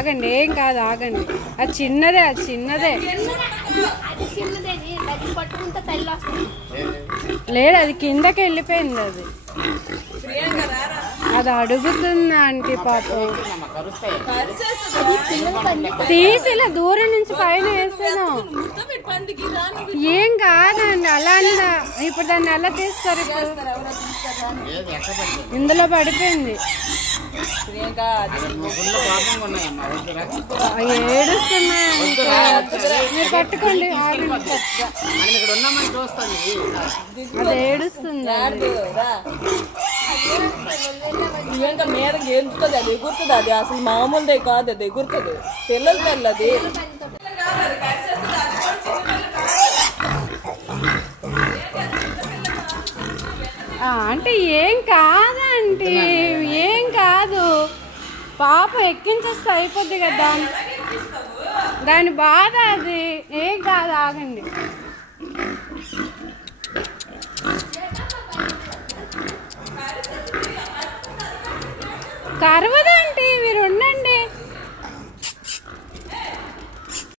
ఆగండి, ఏం కాదు, ఆగండి. అది చిన్నదే, అది చిన్నదే. లేదు, అది కిందకి వెళ్ళిపోయింది. అది అడుగుతుంది ఆంటీ పాపం. తీసి ఇలా దూరం నుంచి పైన వేసాను. ఏం కాదండి, అలా ఇప్పుడు దాన్ని ఎలా తీస్తారు? ఇప్పుడు ఇందులో పడిపోయింది. ఏడుస్తున్నాయి, పట్టుకోండి. అది ఏడుస్తుంది. ఇంకా మీద ఎగురుతుంది, అది ఎగురుతుంది. అది అసలు మామూలుదే కాదు, అది ఎగురుతుంది. పిల్లలు తెల్లది. అంటే ఏం కాదండి, ఏం కాదు. పాప ఎక్కించేస్తే అయిపోద్ది కదా, దాని బాధ అది. ఏం కాదు, ఆగండి. కరవదండి.